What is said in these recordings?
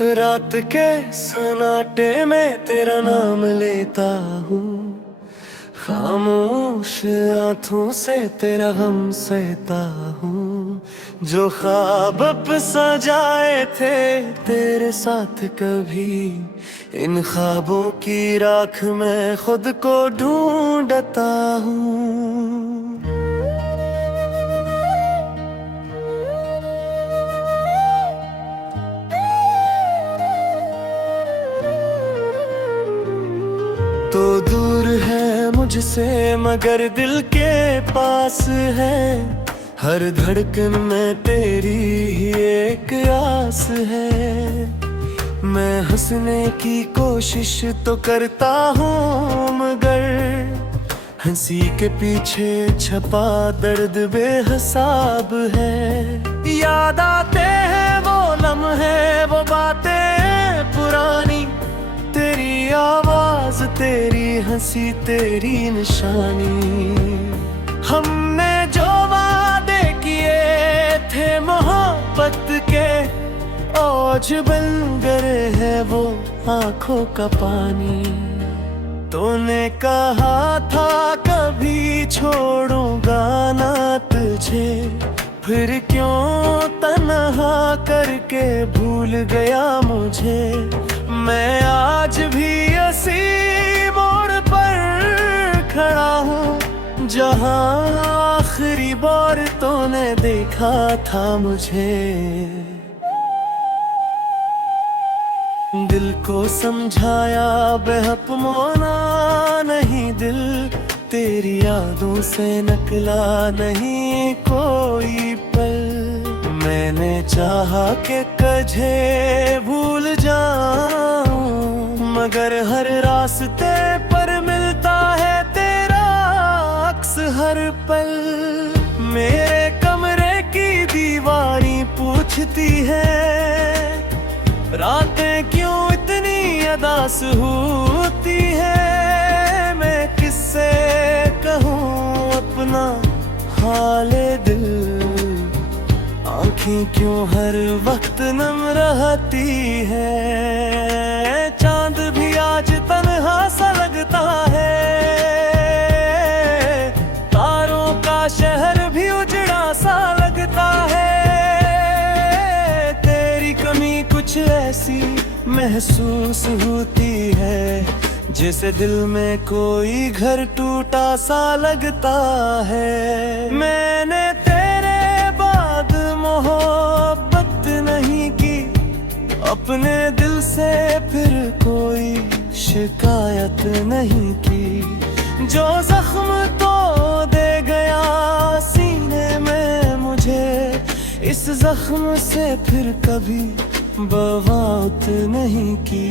रात के सन्नाटे में तेरा नाम लेता हूँ, खामोश आँखों से तेरा गम सहता हूँ। जो ख्वाब अब सजाए थे तेरे साथ कभी, इन ख्वाबों की राख में खुद को ढूंढता हूँ। तो दूर है मुझसे मगर दिल के पास है, हर धड़कन में तेरी ही एक आस है। मैं हंसने की कोशिश तो करता हूँ मगर हंसी के पीछे छपा दर्द बेहिसाब है। याद आते हैं वो लम्हे, वो बातें पुरानी, तेरी आवाज, तेरी हंसी, तेरी निशानी। हमने जो वादे किए थे मोहब्बत के, आज बन गए है वो आंखों का पानी। तूने कहा था कभी छोड़ूंगा ना तुझे, फिर क्यों तन्हा करके भूल गया मुझे। मैं आज भी इसी मोड़ पर खड़ा हूँ जहाँ आखिरी बार तूने देखा था मुझे। दिल को समझाया बेहक मोना नहीं दिल, तेरी यादों से निकला नहीं कोई पल। मैंने चाहा कि कजे भूल जाऊं, मगर हर रास्ते पर मिलता है तेरा अक्स हर पल। मेरे कमरे की दीवारें पूछती है, रातें क्यों इतनी अदास होती है। मैं किससे कहूँ अपना हाले दिल, आँखें क्यों हर वक्त नम रहती है। चांद भी आज तन्हा सा लगता है, तारों का शहर भी उजड़ा सा लगता है। तेरी कमी कुछ ऐसी महसूस होती है, जैसे दिल में कोई घर टूटा सा लगता है। मैंने तेरे बाद मोहब्बत नहीं की, अपने दिल से फिर कोई शिकायत नहीं की। जो जख्म तो दे गया सीने में मुझे, इस जख्म से फिर कभी बगावत नहीं की।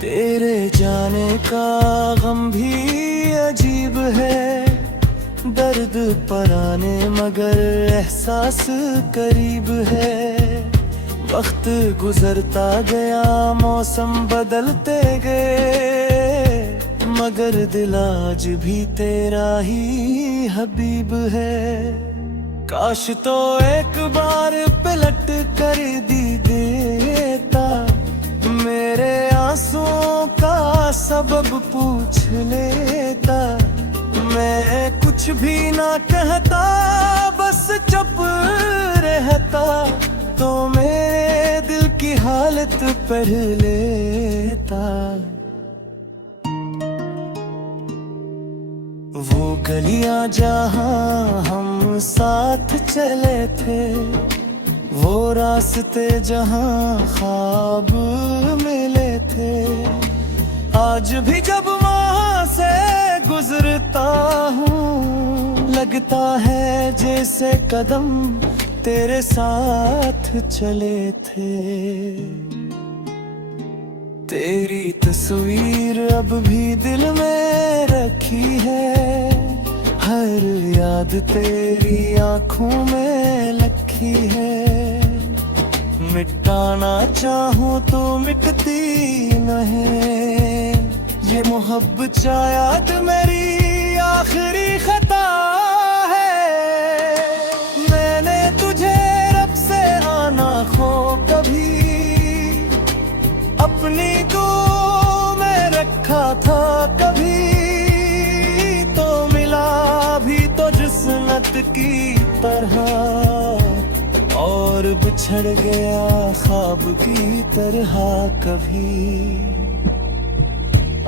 तेरे जाने का गम भी अजीब है, दर्द पराने मगर एहसास करीब है। वक्त गुजरता गया, मौसम बदलते गए, मगर दिल आज भी तेरा ही हबीब है। काश तो एक बार पलट कर दी देता, मेरे आंसुओं का सबब पूछ लेता। मैं कुछ भी ना कहता, बस चुप रहता, तो मेरे दिल की हालत पढ़ लेता। वो गलियां जहां हम साथ चले थे, वो रास्ते जहां ख्वाब मिले थे, आज भी जब वहां से गुजरता हूँ, लगता है जैसे कदम तेरे साथ चले थे। तेरी तस्वीर अब भी दिल में रखी है, हर याद तेरी आंखों में लखी है। मिटाना चाहूं तो मिटती नहीं, ये मोहब्बत शायद मेरी आखिरी खता है। मैंने तुझे रब से आना खो कभी, अपनी को मैं रखा था कभी तो मिला भी तो जिस्मत की तरह और बिछड़ गया ख्वाब की तरह कभी।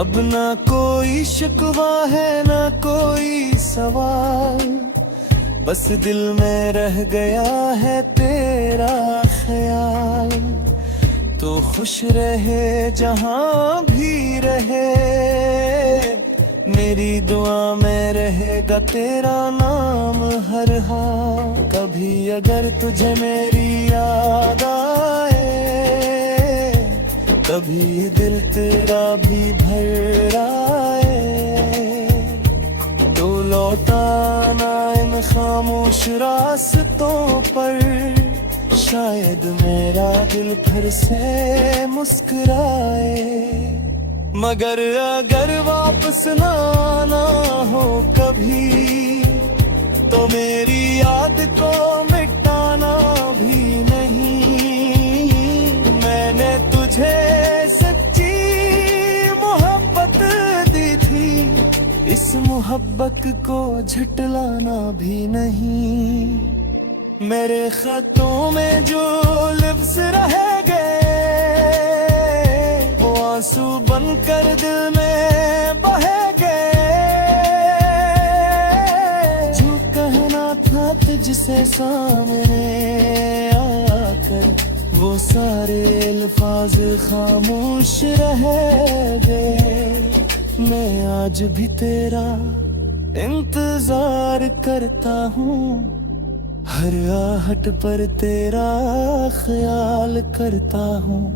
अब ना कोई शिकवा है ना कोई सवाल, बस दिल में रह गया है तेरा ख्याल। तो खुश रहे जहां भी रहे, मेरी दुआ में रहेगा तेरा नाम हर हाल। कभी अगर तुझे मेरी याद आए, कभी दिल तेरा भी भर आए, तो लौटाना इन खामोश रास्तों पर, शायद मेरा दिल फिर से मुस्कुराए। मगर अगर वापस ना आना हो कभी, तो मेरी याद को मिटाना भी नहीं। मैंने तुझे सच्ची मोहब्बत दी थी, इस मोहब्बत को झुटलाना भी नहीं। मेरे खतों में जो लफ्ज़ रह गए, वो आंसू बनकर दिल में बह गए। जो कहना था तुझसे सामने आकर, वो सारे अल्फाज खामोश रह गए। मैं आज भी तेरा इंतजार करता हूँ, हर आहट पर तेरा ख्याल करता हूँ।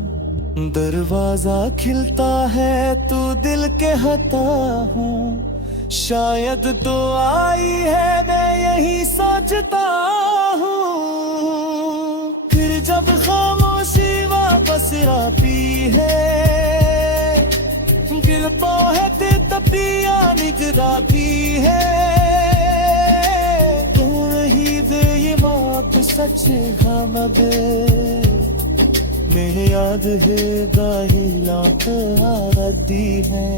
दरवाजा खिलता है तू दिल के हता हूँ, शायद तो आई है मैं यही सोचता हूँ। फिर जब खामोशी वापस आती है, गिर पौहते तपिया निगराती है, सच गमद मेरे याद है गाही लात आरदी है।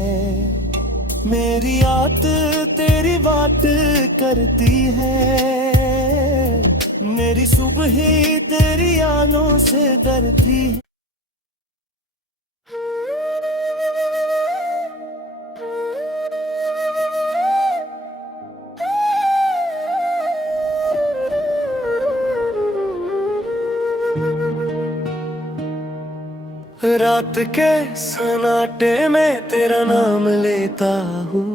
मेरी याद तेरी बात करती है, मेरी सुबह ही तेरी आनों से डरती है। रात के सन्नाटे में तेरा नाम लेता हूँ,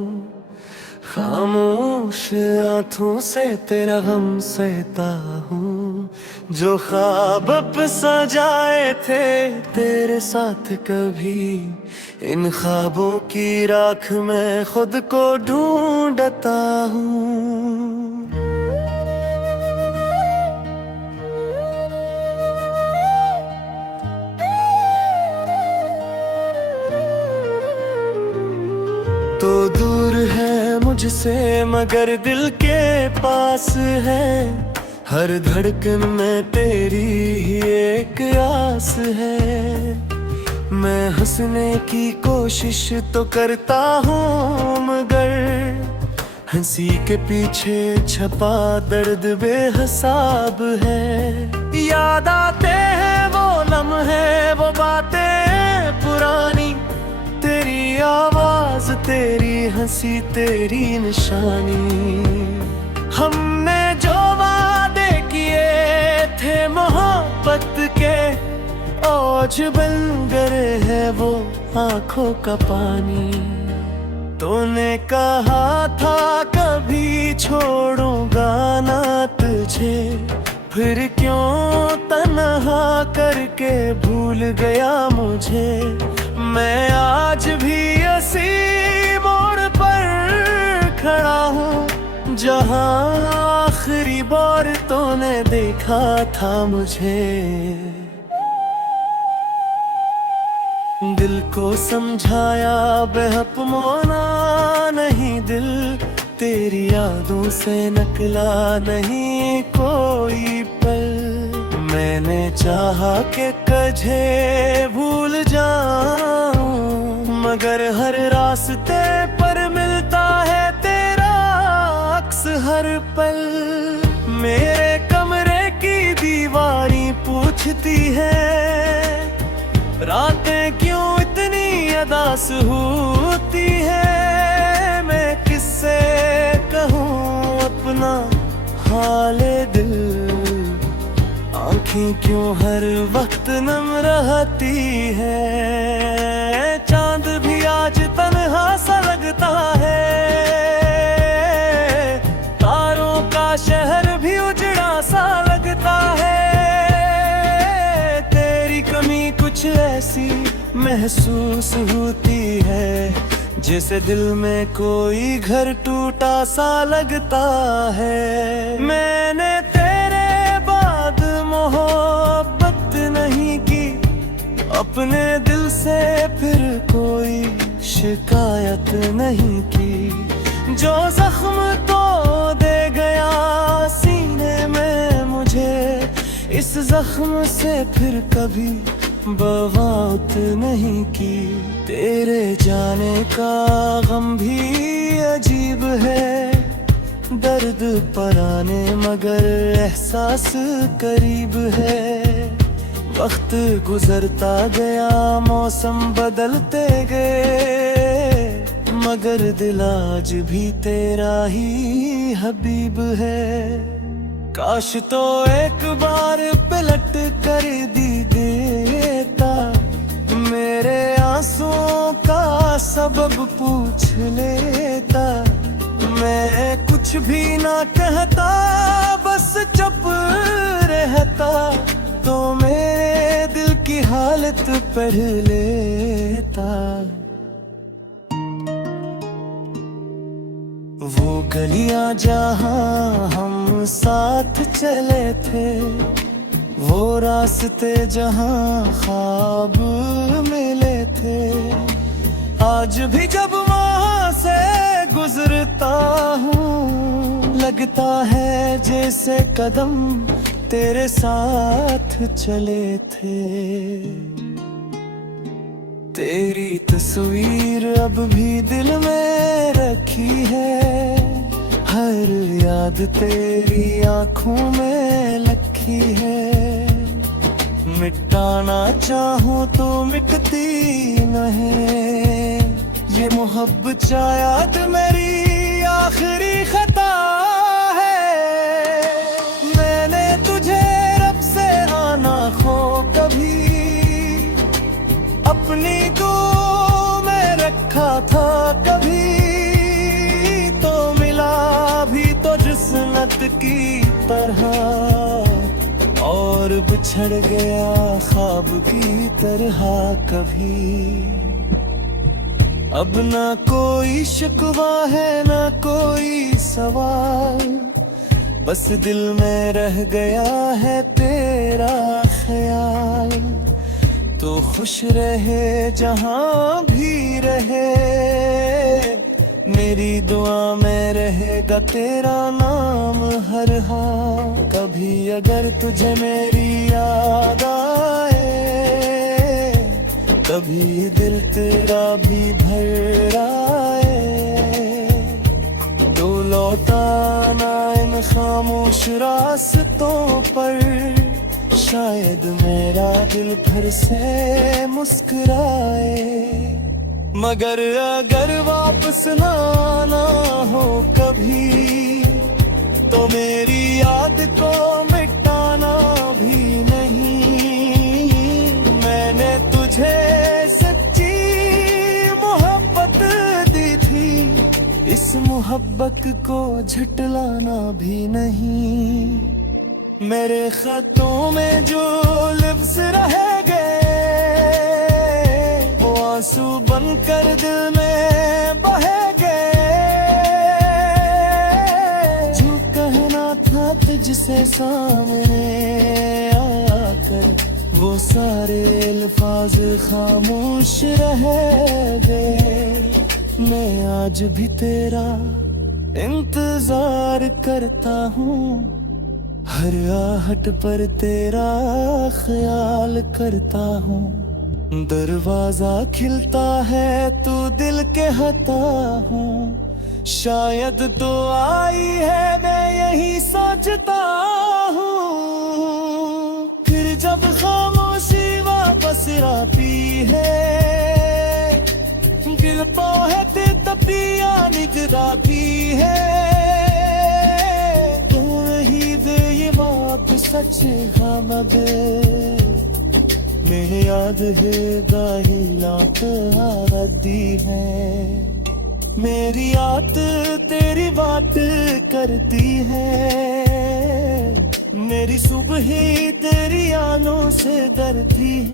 खामोश आंखों से तेरा गम सहता हूँ। जो ख्वाब सजाए थे तेरे साथ कभी, इन ख्वाबों की राख में खुद को ढूंढता हूँ। तो दूर है मुझसे मगर दिल के पास है, हर धड़कन में तेरी ही एक आस है। मैं हंसने की कोशिश तो करता हूँ, मगर हंसी के पीछे छपा दर्द बेहिसाब है। याद आते हैं वो लम्हे वो बातें पुरानी, तेरी आवाज तेरी हंसी तेरी निशानी। हमने जो वादे किए थे मोहब्बत के, आज बन गए है वो आंखों का पानी। तूने कहा था कभी छोड़ूंगा ना तुझे, फिर क्यों तन्हा करके भूल गया मुझे। मैं आज भी इसी मोड़ पर खड़ा हूँ, जहाँ आखिरी बार तूने देखा था मुझे। दिल को समझाया बेहक मोना नहीं दिल, तेरी यादों से नकला नहीं कोई पल। मैंने चाहा कि कझे भूल जाऊं, मगर हर रास्ते पर मिलता है तेरा अक्स हर पल। मेरे कमरे की दीवारें पूछती है, रातें क्यों इतनी उदास होती है। मैं किससे कहूँ अपना हाले दिल, आँखें क्यों हर वक्त नम रहती है। चांद भी आज तन्हा सा लगता है, तारों का शहर भी उजड़ा सा लगता है। तेरी कमी कुछ ऐसी महसूस होती है, जैसे दिल में कोई घर टूटा सा लगता है। मैंने तेरे बाद मोहब्बत नहीं की, अपने दिल से फिर कोई शिकायत नहीं की। जो जख्म तो दे गया सीने में मुझे, इस जख्म से फिर कभी बगावत नहीं की। तेरे जाने का गम भी अजीब है, दर्द पराने मगर एहसास करीब है। वक्त गुजरता गया, मौसम बदलते गए, मगर दिल आज भी तेरा ही हबीब है। काश तो एक बार पलट कर दी देता, मेरे आंसुओं का सबब पूछ लेता। मैं कुछ भी ना कहता, बस चुप रहता, तो मेरे दिल की हालत पढ़ लेता। वो गलियां जहां हम साथ चले थे, वो रास्ते जहां ख्वाब मिले थे, आज भी जब वहां से गुजरता हूँ, लगता है जैसे कदम तेरे साथ चले थे। तेरी तस्वीर अब भी दिल में रखी है, हर याद तेरी आंखों में लखी है। मिटाना चाहूं तो मिटती नहीं, ये मोहब्बत शायद मेरी आखिरी खता है। मैंने तुझे रब से आना खो कभी, अपनी तो मैं रखा था कभी, तो मिला भी तो जिस्मत की तरह, और बिछड़ गया ख्वाब की तरह कभी। अब ना कोई शिकवा है ना कोई सवाल, बस दिल में रह गया है तेरा ख्याल। तो खुश रहे जहां भी रहे, मेरी दुआ में रहेगा तेरा नाम हर हाल। कभी अगर तुझे मेरी याद आए, कभी दिल तेरा भी भर आए, तो लौटाना इन खामोश रास्तों पर, शायद मेरा दिल फिर से मुस्कुराए। मगर अगर वापस ना आना हो कभी, तो मेरी याद को मिटाना भी नहीं। मैंने तुझे सच्ची मोहब्बत दी थी, इस मोहब्बत को झटलाना भी नहीं। मेरे खतों में जो लफ्ज़ रह गए, वो आंसू बनकर दिल में बह गए। जो कहना था तुझसे सामने आकर, वो सारे अल्फाज खामोश रह गए। मैं आज भी तेरा इंतजार करता हूँ, हर आहट पर तेरा ख्याल करता हूँ, दरवाजा खिलता है तू दिल के हता हूँ, शायद तो आई है मैं यही सोचता हूँ। फिर जब खामोशी वापस आती है, दिल पहुंचते तपिया निगराती है, तू ही दे ये बात सच हमद मेरे याद है दाही लात आदि है, मेरी याद तेरी बात करती है, मेरी सुबह ही तेरी आनों से डरती है।